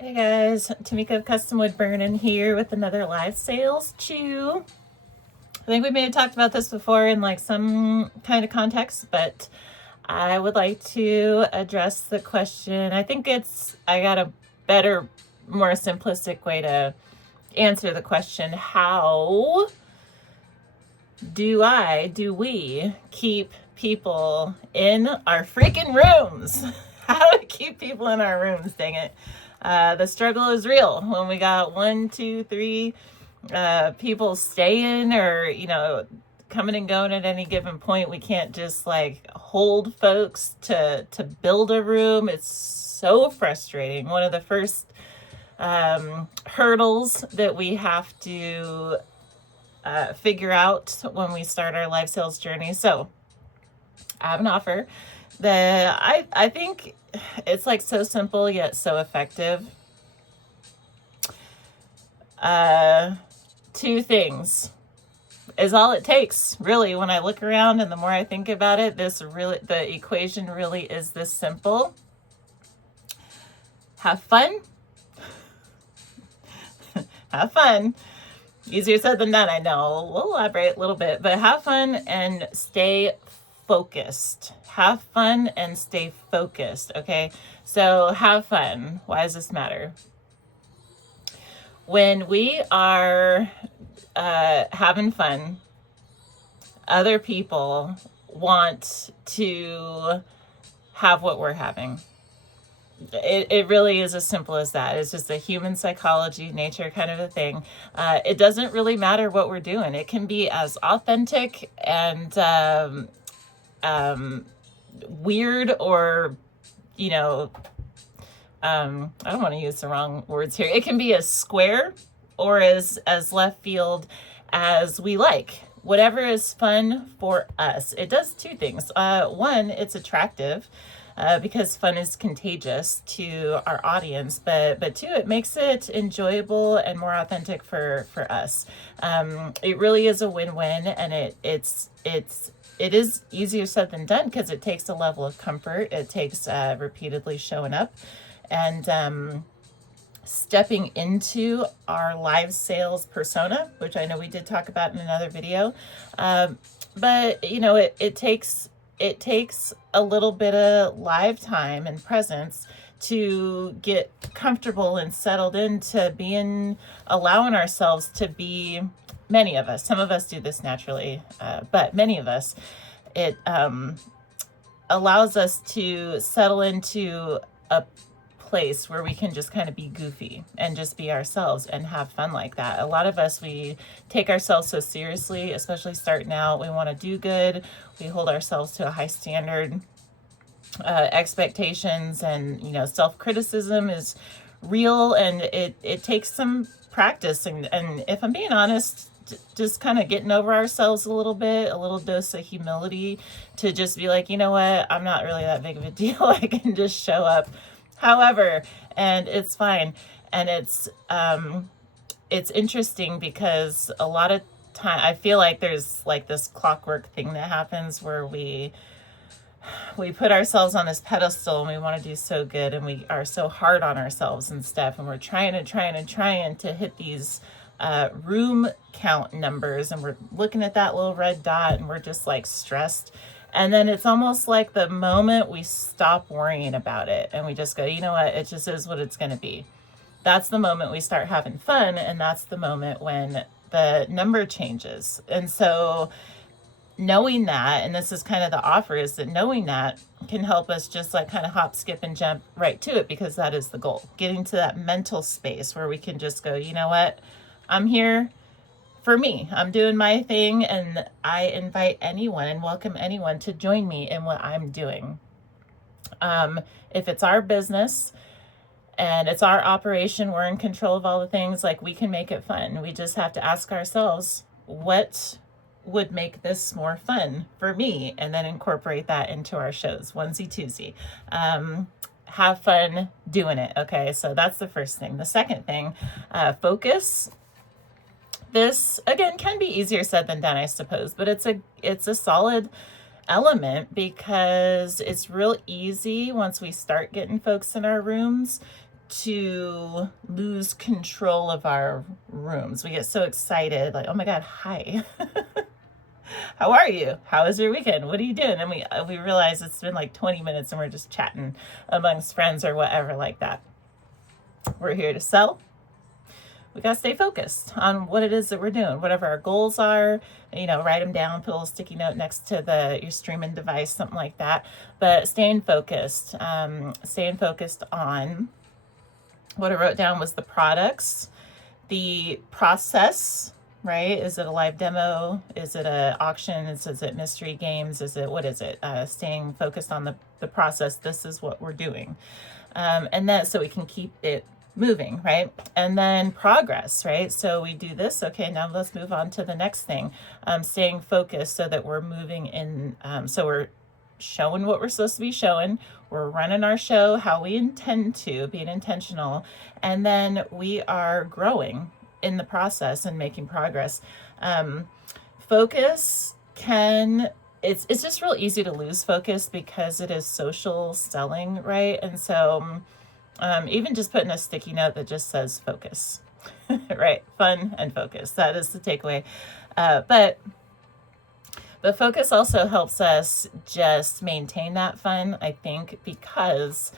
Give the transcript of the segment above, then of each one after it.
Hey guys, Tamika of Custom Wood Burnin here with another live sales chew. I think we may have talked about this before in like some kind of context, but I would like to address the question. I got a better, more simplistic way to answer the question. How do we keep people in our freaking rooms? How do we keep people in our rooms, dang it? The struggle is real when we got 1, 2, 3 people staying or, coming and going at any given point. We can't just like hold folks to build a room. It's so frustrating. One of the first hurdles that we have to figure out when we start our live sales journey. So I have an offer that I think it's like so simple yet so effective. Two things is all it takes, really. When I look around and the more I think about it, the equation really is this simple. Have fun. Have fun. Easier said than done, I know. We'll elaborate a little bit, but have fun and stay focused. Have fun and stay focused, okay? So have fun. Why does this matter? When we are having fun, other people want to have what we're having. It really is as simple as that. It's just a human psychology, nature kind of a thing. It doesn't really matter what we're doing. It can be as authentic and weird or, I don't want to use the wrong words here. It can be as square or as left field as we like. Whatever is fun for us. It does two things. One, it's attractive. Because fun is contagious to our audience, but two, it makes it enjoyable and more authentic for us. It really is a win-win, and it is easier said than done because it takes a level of comfort. It takes repeatedly showing up and stepping into our live sales persona, which I know we did talk about in another video. But it takes a little bit of live time and presence to get comfortable and settled into allowing ourselves to be, many of us, some of us do this naturally, but many of us, it allows us to settle into a place where we can just kind of be goofy and just be ourselves and have fun like that. A lot of us, we take ourselves so seriously, especially starting out. We want to do good. We hold ourselves to a high standard. Expectations and self-criticism is real, and it takes some practice, and if I'm being honest, just kind of getting over ourselves a little bit, a little dose of humility to just be like, you know what, I'm not really that big of a deal. I can just show up however, and it's fine. And it's interesting because a lot of time I feel like there's like this clockwork thing that happens where we put ourselves on this pedestal and we want to do so good, and we are so hard on ourselves and stuff, and we're trying to hit these room count numbers, and we're looking at that little red dot and we're just like stressed. And then it's almost like the moment we stop worrying about it and we just go, you know what, it just is what it's going to be. That's the moment we start having fun, and that's the moment when the number changes. And so knowing that, and this is kind of the offer, is that knowing that can help us just like kind of hop, skip, and jump right to it, because that is the goal. Getting to that mental space where we can just go, you know what, I'm here for me. I'm doing my thing, and I invite anyone and welcome anyone to join me in what I'm doing. If it's our business and it's our operation, we're in control of all the things, like we can make it fun. We just have to ask ourselves, what would make this more fun for me, and then incorporate that into our shows, onesie twosie. Have fun doing it. Okay, so that's the first thing. The second thing, focus. This again can be easier said than done, I suppose, but it's a solid element, because it's real easy once we start getting folks in our rooms to lose control of our rooms. We get so excited, like, oh my God, hi. How are you? How was your weekend? What are you doing? And we realize it's been like 20 minutes and we're just chatting amongst friends or whatever like that. We're here to sell. We got to stay focused on what it is that we're doing, whatever our goals are, write them down, put a little sticky note next to your streaming device, something like that. But staying focused on what I wrote down was the products, the process, right? Is it a live demo? Is it an auction? Is it mystery games? What is it? Staying focused on the process. This is what we're doing. And then so we can keep it moving, right? And then progress, right? So we do this. Okay, now let's move on to the next thing. Staying focused so that we're moving in. So we're showing what we're supposed to be showing. We're running our show how we intend to, being intentional. And then we are growing in the process and making progress. Focus it's just real easy to lose focus because it is social selling, right? And so even just putting a sticky note that just says focus, right? Fun and focus. That is the takeaway. But focus also helps us just maintain that fun, I think, because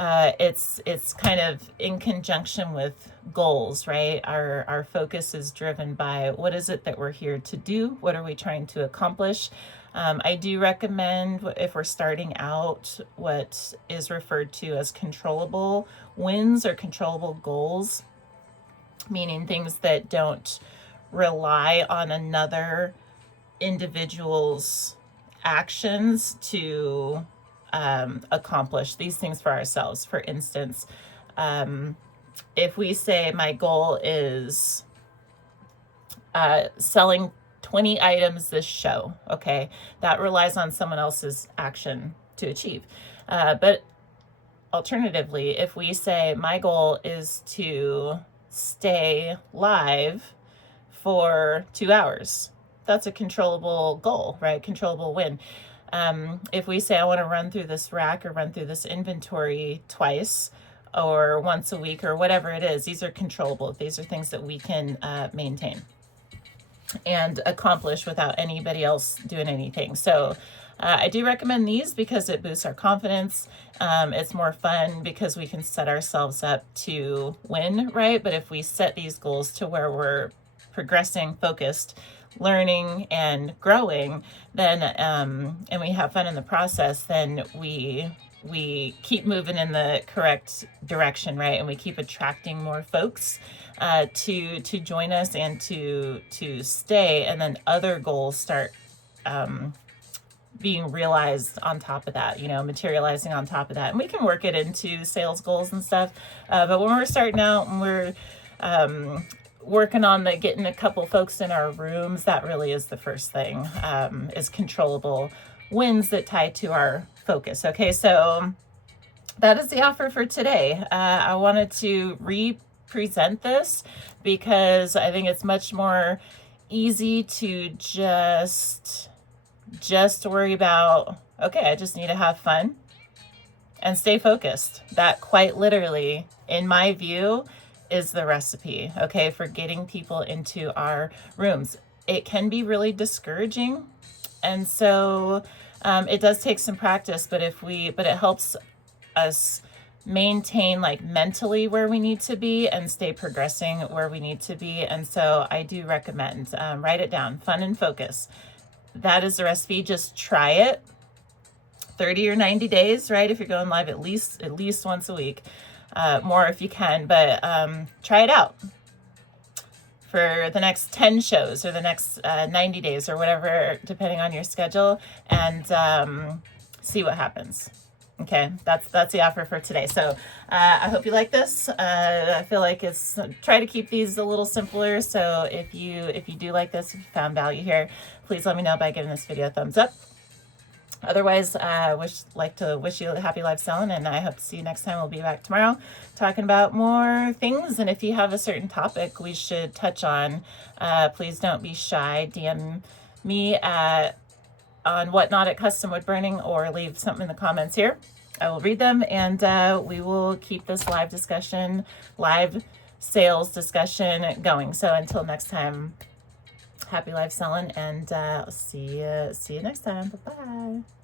it's kind of in conjunction with goals, right? Our focus is driven by what is it that we're here to do? What are we trying to accomplish? I do recommend, if we're starting out, what is referred to as controllable wins or controllable goals, meaning things that don't rely on another individual's actions to accomplish these things for ourselves. For instance, if we say my goal is selling 20 items this show, okay, that relies on someone else's action to achieve. But alternatively, if we say my goal is to stay live for 2 hours, that's a controllable goal, right? Controllable win. If we say I want to run through this rack or run through this inventory twice or once a week or whatever it is, these are controllable. These are things that we can maintain and accomplish without anybody else doing anything. So I do recommend these because it boosts our confidence. It's more fun because we can set ourselves up to win, right? But if we set these goals to where we're progressing, focused, learning and growing, then and we have fun in the process, then we keep moving in the correct direction, right? And we keep attracting more folks to join us and to stay, and then other goals start being realized on top of that, materializing on top of that. And we can work it into sales goals and stuff. But when we're starting out and we're working on getting a couple folks in our rooms, that really is the first thing, is controllable wins that tie to our focus. Okay, so that is the offer for today. I wanted to re-present this because I think it's much more easy to just worry about, okay, I just need to have fun and stay focused. That quite literally, in my view, is the recipe, okay, for getting people into our rooms. It can be really discouraging, and so it does take some practice, but it helps us maintain mentally where we need to be and stay progressing where we need to be. And so I do recommend, write it down, fun and focus. That is the recipe. Just try it 30 or 90 days, right? If you're going live at least once a week. More if you can, but try it out for the next 10 shows or the next 90 days or whatever, depending on your schedule, and see what happens. Okay, that's the offer for today. So I hope you like this. I feel like try to keep these a little simpler. So if you do like this, if you found value here, please let me know by giving this video a thumbs up. Otherwise, like to wish you a happy live selling, and I hope to see you next time. We'll be back tomorrow talking about more things. And if you have a certain topic we should touch on, please don't be shy. DM me on Whatnot at Custom Wood Burning, or leave something in the comments here. I will read them, and we will keep this live sales discussion going. So until next time, happy live selling, and see you next time. Bye bye.